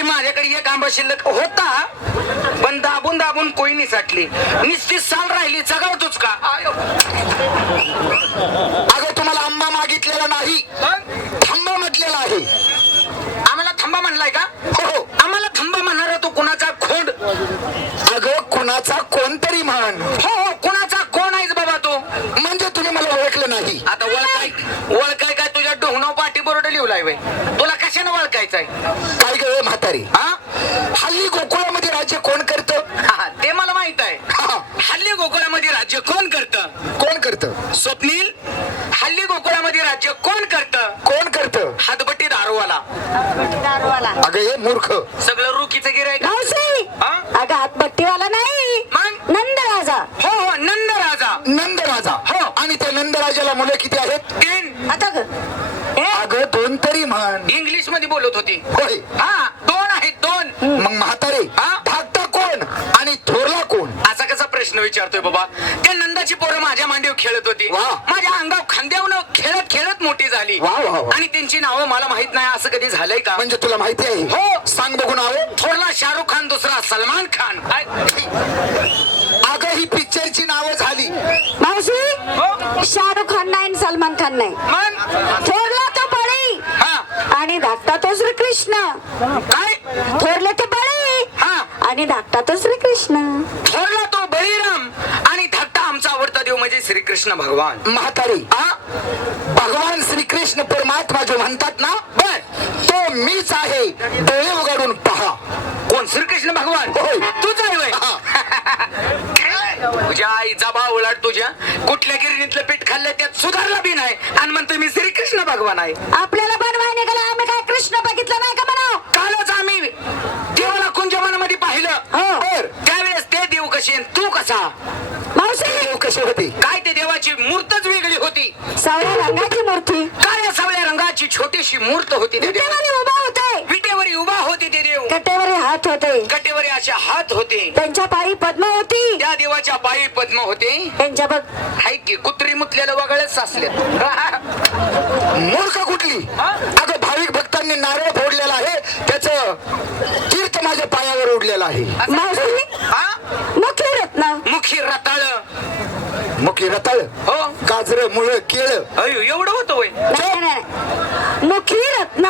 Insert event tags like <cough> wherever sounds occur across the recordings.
बी माझ्याकडे एक आंबा शिल्लक होता पण दाबून दाबून कोयनी साठली. निश्चित साल राहिली चगावतोच का आयो. अगं तुम्हाला आंबा मागितलेला नाही मग? थांबा म्हटलेला आहे आम्हाला थांबा म्हणलाय का हो हो आम्हाला थांबा म्हणणारा तो कुणाचा खोड अगं कुणाचा कोणतरी म्हण हो हो कुणाचा कोण आहेस बाबा तो म्हणजे तुम्ही मला ओळखलं नाही आता ओळखाय ओळखाय काय तुझ्या डोंगणाव पाठी बोर्ड लिवलाय वय तुला कशाने ओळखायचंय काय ग ए म्हातारी हा? हल्ली गोकुळामध्ये राज्य कोण करतं? हा, ते मला माहीत आहे. हा, हल्ली गोकुळामध्ये राज्य कोण करत? कोण करतं? स्वप्नील? हल्ली गोकुळामध्ये राज्य कोण करत? कोण करतं? हातबट्टी दारूवाला. दारूवाला. अगं हे मूर्ख. सगळं रुकीचं गिराय मावशी? अगं हातभट्टीवाला नाही. मग? नंद राजा हो हो नंद राजा नंदराजा. हो. आणि त्या नंदराजाला मुलं किती आहेत? तीन. आता ग. अगं दोन तरी म्हण. इंग्लिशमध्ये बोलत होती. होय. हा दोन आहेत दोन मग म्हातारे हा? धाकटा कोण आणि थोरला कोण असा कसा विचारतोय बाबा. त्या नंदाची पोरं माझ्या मांडीवर खेळत होती. वा. माझ्या अंगावर खांद्यावर खेळत खेळत मोठी झाली. वा, वा, वा. आणि त्यांची नावं मला माहीत नाही असं कधी झालंय का? म्हणजे तुला माहिती आहे? हो. सांग बघू नाव. थोरला शाहरुख खान दुसरा सलमान खान. आय- अगं ही पिक्चरची नावं झाली. मावशी? हो? शाहरुख खान नाही आणि सलमान खान नाही. मग थोरला तो बळी हा. आणि धाकटा तो श्रीकृष्ण. काय? थोरले ते बळी हा आणि धाकटा तो श्रीकृष्ण थोरला तो बळीराम आणि धाकटा आमचा आवडता देव श्रीकृष्ण भगवान. म्हातारी भगवान श्रीकृष्ण परमात्मा जो म्हणतात ना बर तो मीच आहे. डोळे उघडून पहा. कोण? श्रीकृष्ण भगवान? होय. तूच आहे होय तुझ्या आईचा बा उलाट तुझ्या. कुठल्या गिरणीतलं पीठ खाल्लं त्यात सुधारला बी नाही. आणि म्हणतोय मी श्रीकृष्ण भगवान आहे. आपल्याला बनवाय निघाला. आम्ही काय कृष्ण बघितलं नाही का म्हणा कालच आम्ही देवाला कुंजवनामध्ये पाहिलं हो. बर त्यावेळेस कसे आणि तू कसा? मावशी कसे होते? काय ते देवाची मूर्तच वेगळी होती? सावळ्या रंगाची मूर्ती. काळ्या सावळ्या रंगाची छोटीशी मूर्त होती त्या देवाची. विटेवाली उभा होते. विटेवरी उभा होते ते देव. कटेवरी हात होते. कटेवरी असे हात होते. त्यांच्या पायी पद्म होती. त्या देवाच्या पायी पद्म होते. त्यांच्या बघ हाय की कुत्री मुतलेलं वगळच साचले मूर्ख कुठली? अगं भाविक भक्तांनी नारळ फोडलेला आहे. त्याच तीर्थ माझ्या पायावर उडलेलं आहे. मावशी मुखी रत्न मुखी रताळ मुखी रताळ. हो. गाजर मुळ केळ. अयो एवढं होतं वय. नाही, नाही, नाही. मुखी रत्न.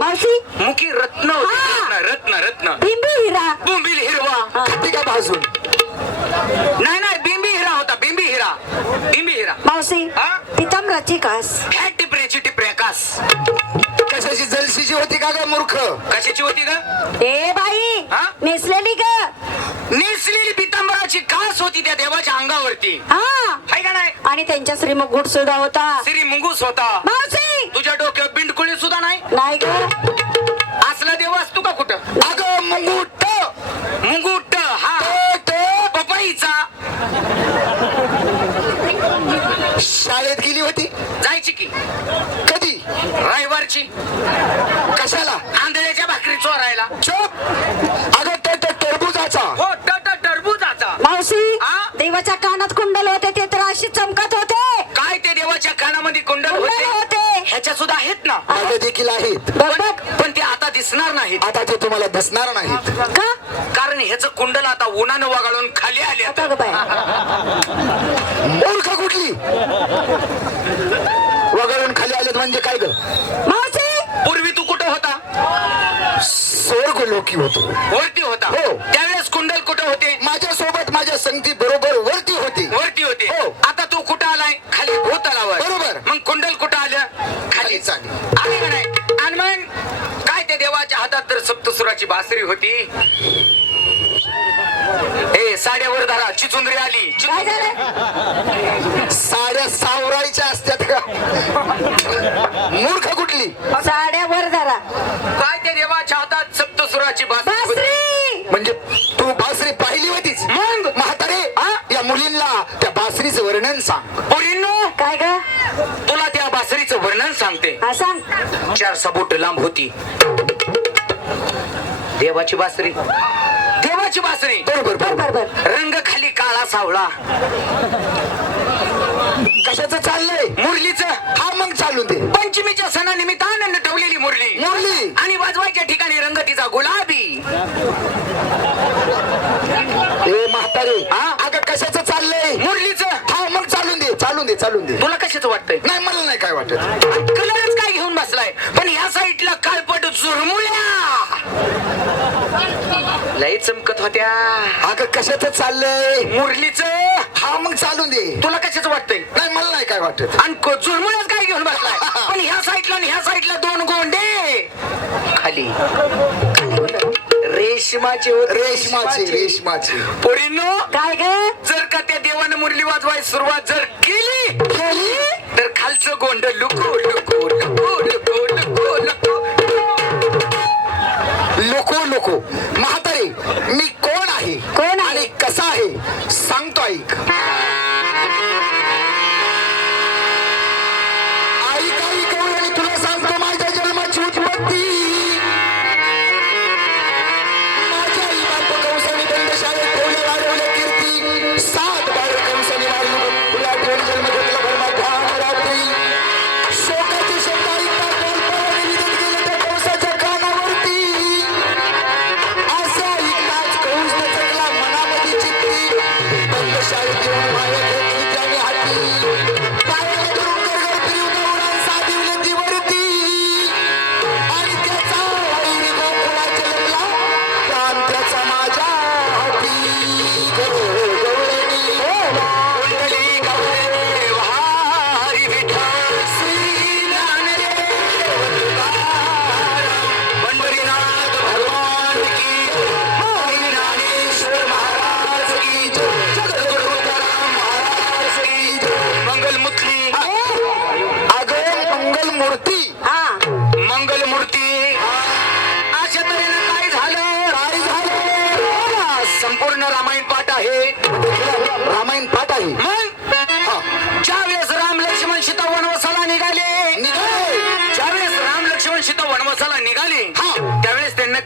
मावशी? मुखी रत्न होती, हा. रत्न रत्न रत्न. बिंबी हिरा. बोंबील हिरवा. ठीक आहे भाजून? नाही नाही बिंबी हिरा होता बिंबी हिरा. बिंबी हिरा. मावशी हा? पितांबराची कास. ह्या टिपऱ्याची टिपऱ्या कास. कशाची जलशीची होती का ग मूर्ख? कशाची होती ग? ए बाई. हा? नेसलेली ग. होती त्या देवाच्या अंगावरती. हा हाय का नाही? आणि त्यांच्या श्री मुकुट सुद्धा होता. श्री मुंगूस होता. मावशी! तुझ्या डोक्यावर बिंडकुळी सुद्धा नाही? नाही ग. असला देव असतो का कुठं अगं मुंगूट मुंगूट हा पपईचा शाळेत गेली होती जायची की कधी रविवारची कशाला आंधळ्याच्या भाकरी चोरायला चोप अगं ते तर टरबुजाचा हो टट टरबुजाचा मावशी हा? देवाच्या कानात कुंडल होते ते तर अशी चमकत होते काय ते देवाच्या कानामध्ये कुंडल कुंडल होते होते ह्याच्या सुद्धा आहेत ना. माझे देखील आहेत. पण ते आता दिसणार नाहीत. आता ते तुम्हाला दिसणार नाहीत. का? कारण ह्याचं कुंडल आता उन्हानं वगाळून खाली आले आता. ग बाय मूर्ख कुठली? वगळून खाली आलेत म्हणजे काय ग? मावशी! पूर्वी तू कुठं होता? स्वर्ग लोकी होतो. वरती होता. हो. त्यावेळेस कुंडल कुठं होते? माझ्या सोबत माझ्या संगती बरोबर वरती होती. वरती होते. हो. आता तू कुठं आलाय? खाली भूतलावर. सप्तसुराची बासरी होती. ए साड्यावर धरा चिचुंदरी आली. साड्या सावरायच्या असतात का? मूर्ख कुठली? साड्या वर धरा. काय ते देवाच्या हातात सप्तसुराची बासरी होती? म्हणजे तू बासरी पाहिली होतीच मग? म्हातारी बासरीचं वर्णन सांग. पोरींनो! काय ग? तुला त्या बासरीचं वर्णन सांगते. हा सांग. चार सबूट लांब होती. देवाची बासरी. देवाची बासरी. बरोबर बर बरोबर. बर बर रंग खाली काळा सावळा. कशाचं चाललंय? मुरलीचं. हा मग चालू दे. पंचमीच्या सणानिमित्तानं ठेवलेली मुरली. मुरली. आणि वाजवायच्या ठिकाणी रंग तिचा गुलाबी. ए म्हातारे. हा? अगं कशाचं चाललंय? मुरलीचं. हा मग चालून दे चालून दे चालून दे. तुला कशाच वाटतंय? नाही मला नाही काय वाटत. कलरच काय घेऊन बसलाय? पण या साईडला काळपट चुरमुळ्या लय चमकत होत्या. अगं कशाचं चाललंय? मुरलीच. हा मग चालून दे. तुला कशाच वाटतंय? नाही मला नाही काय वाटत. आणि को- चुरमुळ्याच काय घेऊन बसलाय. <laughs> पण ह्या साईडला आणि ह्या साईडला दोन गोंडे. खाली. रेशमाचे होते. रेशमाची रेशमाची. पोरींनो काय ग? जर का त्या देवानं मुरली वाजवाय सुरुवात जर केली? तर खालचं गोंड लुकू लुकू लुकू लुकू नको लोको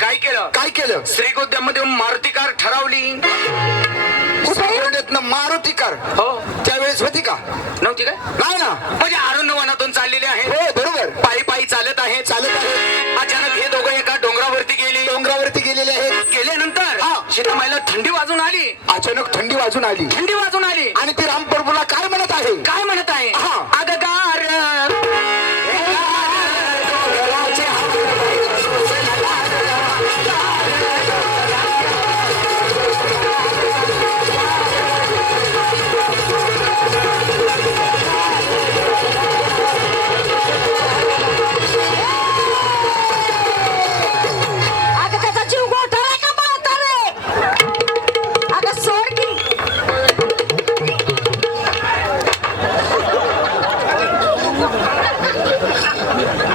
काय केलं? काय केलं? श्रीगोद्यामध्ये मारुतीकार ठरवली. श्रीगोंद्यातनं मारुती कर हो. त्यावेळेस होती का? नव्हती काय? नाही ना. म्हणजे अरुण वनातून चाललेले आहे. हो बरोबर. पायी पायी चालत आहे. चालत आहे. अचानक हे दोघं एका डोंगरावरती गेले. डोंगरावरती गेलेले आहेत. गेल्यानंतर हा. सीतामाईला थंडी वाजून आली. अचानक थंडी वाजून आली. थंडी वाजून आली. आणि ती राम प्रभूला काय म्हणत आहे? काय म्हणत आहे? हा. अगं गा